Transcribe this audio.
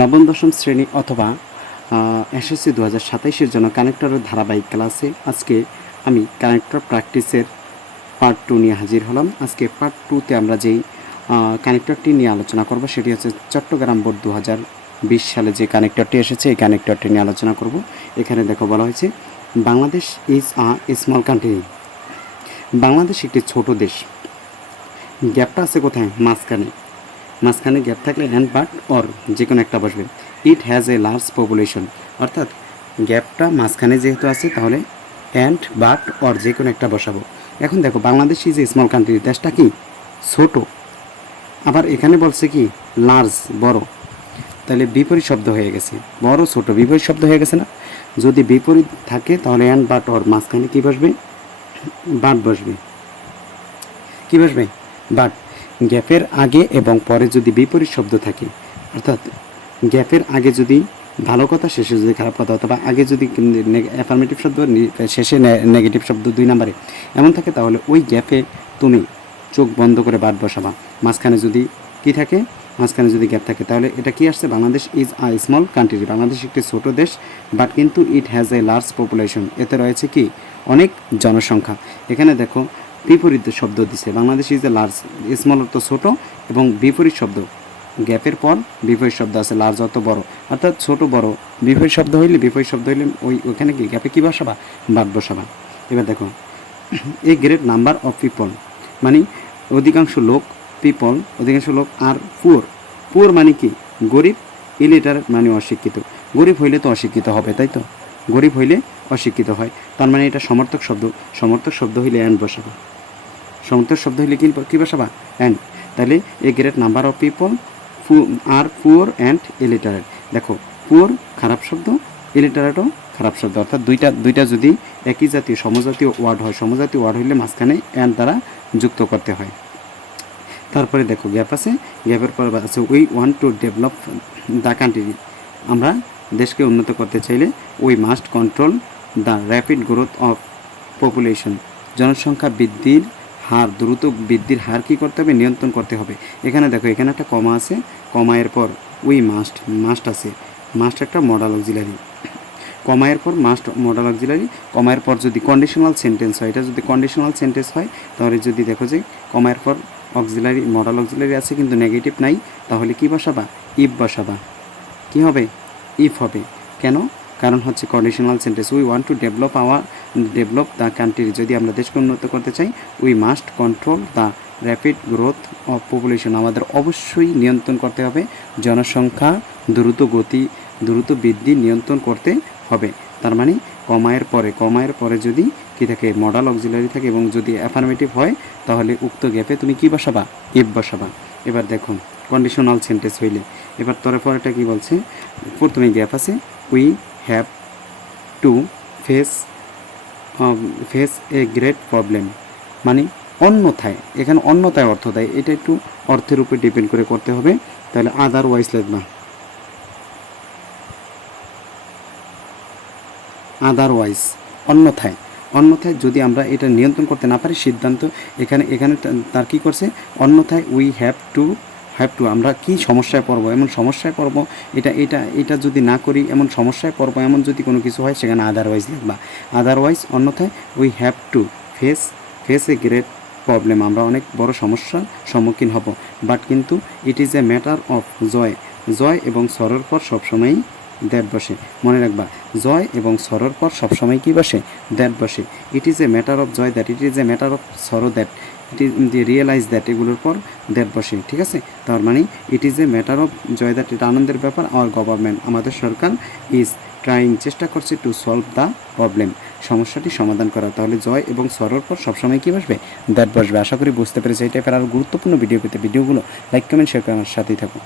নবম দশম শ্রেণী অথবা এসএসসি 2027-এর জন্য কানেক্টরের ধারাবাহিক ক্লাসে আজকে আমি কানেক্টর প্র্যাকটিসের পার্ট 2 নিয়ে হাজির হলাম। আজকে পার্ট 2তে আমরা যেই কানেক্টরটি নিয়ে আলোচনা করব সেটি হচ্ছে চট্টগ্রাম বোর্ড 2020 সালে যে কানেক্টরটি এসেছে এই কানেক্টরটি নিয়ে আলোচনা করব। এখানে দেখো বলা হয়েছে Bangladesh is a small country. Bangladesh একটি ছোট দেশ। গ্যাপটা আছে কোথায়? মাঝখানে গ্যাপ থাকলে অ্যান্ড বাট অর যে কোনো একটা বসবে। It has a large population, অর্থাৎ গ্যাপটা মাঝখানে যেহেতু আছে তাহলে অ্যান্ড বাট অর যে কোনো একটা বসাবো। এখন দেখো Bangladesh is a small country, দেশটা কি ছোট, আবার এখানে বলছে কি লার্জ বড়, তাহলে বিপরীত শব্দ হয়ে গেছে। বড় ছোট বিপরীত শব্দ হয়ে গেছে না? যদি বিপরীত থাকে তাহলে অ্যান্ড বাট অর মাঝখানে কী বসবে? বাট বসবে। কী বসবে? বাট। গ্যাপের আগে এবং পরে যদি বিপরীত শব্দ থাকে, অর্থাৎ গ্যাপের আগে যদি ভালো কথা, শেষে যদি খারাপ কথা, অথবা আগে যদি অ্যাফার্মেটিভ শব্দ, শেষে নেগেটিভ শব্দ 2 নম্বরে এমন থাকে, তাহলে ওই গ্যাপে তুমি চোখ বন্ধ করে বাদ বসাবা। মাঝখানে যদি কি থাকে, মাঝখানে যদি গ্যাপ থাকে, তাহলে এটা কি আসছে? Bangladesh is a small country, Bangladesh একটি ছোট দেশ, বাট কিন্তু it has a large population, এতে রয়েছে কি অনেক জনসংখ্যা। এখানে দেখো বিপরীত শব্দ দিছে, Bangladesh is a large, small অর্থ ছোট এবং বিপরীত শব্দ গ্যাপের পর বিপরীত শব্দ আছে লার্জ অর্থ বড়, অর্থাৎ ছোট বড় বিপরীত শব্দ হইলে ওইখানে কি গ্যাপে কী বসাবা? বাদ বসাবা। এবার দেখো এ গ্রেট নাম্বার অফ পিপল, মানে অধিকাংশ লোক আর পুয়ার মানে কি গরিব, ইলিটারেট মানে অশিক্ষিত। গরিব হইলে তো অশিক্ষিত হবে, তাই তো? গরিব হইলে অশিক্ষিত হয়, তার মানে এটা সমর্থক শব্দ হইলে অ্যান্ড বসাবা। সমর্থক শব্দ হইলে কি বসাবা? অ্যান্ড। তাহলে a great number of people are poor and illiterate. দেখো পুয়ার খারাপ শব্দ, ইলিটারেটও খারাপ শব্দ, অর্থাৎ দুইটা যদি একই জাতীয় সমজাতীয় ওয়ার্ড হয়, সমজাতীয় ওয়ার্ড হইলে মাঝখানে অ্যান্ড দ্বারা যুক্ত করতে হয়। তারপরে দেখো গ্যাপ আছে, গ্যাপের পর আছে we want to develop the country. আমরা দেশকে উন্নত করতে চাইলে we must control the rapid growth of population. জনসংখ্যা বৃদ্ধির হার, দ্রুত বৃদ্ধির হার কী করতে হবে? নিয়ন্ত্রণ করতে হবে। এখানে দেখো এখানে একটা কমা আছে, কমায়ের পর উই মাস্ট আছে, মাস্ট একটা মডাল অক্সিলারি, কমায়ের পর মাস্ট মডাল অক্সিলারি, কমায়ের পর যদি কন্ডিশনাল সেন্টেন্স হয়, এটা যদি কন্ডিশনাল সেন্টেন্স হয় তাহলে যদি দেখো যে কমায়ের পর অক্সিলারি মডাল অক্সিলারি আছে কিন্তু নেগেটিভ নাই, তাহলে কি বসাবা? ইফ বসাবা। কি হবে? ইফ হবে। কেন? কারণ হচ্ছে conditional sentence. We want to develop the country, যদি আমরা দেশকে উন্নত করতে চাই, we must control the rapid growth of population, আমাদের অবশ্যই নিয়ন্ত্রণ করতে হবে জনসংখ্যা দ্রুত বৃদ্ধি নিয়ন্ত্রণ করতে হবে। তার মানে কমায়ের পরে যদি কি থাকে? মডাল অক্সিলারি থাকে এবং যদি অ্যাফার্মেটিভ হয় তাহলে উক্ত গ্যাপে তুমি কি বসাবা? ইফ বসাবা। এবার দেখো কন্ডিশনাল সেন্টেন্স হইলে এবার পরেটা কি বলছে? প্রথমে গ্যাপ আছে, we have to face a great problem, মানে অন্যথায়, এখানে অন্যথায় অর্থ দেয়, এটা একটু অর্থের উপর ডিপেন্ড করে করতে হবে। তাহলে আদারওয়াইজ লিখবা, আদারওয়াইজ অন্যথায় যদি আমরা এটা নিয়ন্ত্রণ করতে না পারি, সিদ্ধান্ত এখানে তার কী করছে? অন্যথায় উই হ্যাভ টু আমরা কি সমস্যায় পড়বো, এমন সমস্যায় পড়বো, এটা যদি না করি এমন সমস্যায় পড়বো, এমন যদি কোনো কিছু হয় সেখানে আদারওয়াইজ লিখবা। আদারওয়াইজ অন্যথায় we have to face a great problem, আমরা অনেক বড় সমস্যার সম্মুখীন হব। বাট কিন্তু it is a matter of joy এবং সরোর পর সবসময়ই দ্যাট বসে। মনে রাখবা, জয় এবং সরোর পর সবসময় কি বসে? দ্যাট বসে। It is a matter of joy that, it is a matter of sorrow that, it is realize that, এগুলোর পর দ্যাট বসে। ঠিক আছে? তার মানে it is a matter of joy that, এটা আনন্দের ব্যাপার। আওয়ার গভর্নমেন্ট, আমাদের সরকার, ইজ ট্রাইং, চেষ্টা করছে, টু সলভ দ্য প্রবলেম, সমস্যাটি সমাধান করা। তাহলে জয় এবং সরোর পর সবসময় কী বসবে? দ্যাট বসবে। আশা করি বুঝতে পেরেছি। এই টাইপের আরও গুরুত্বপূর্ণ ভিডিও পেতে ভিডিওগুলো লাইক কমেন্ট শেয়ার করার সাথেই থাকুন।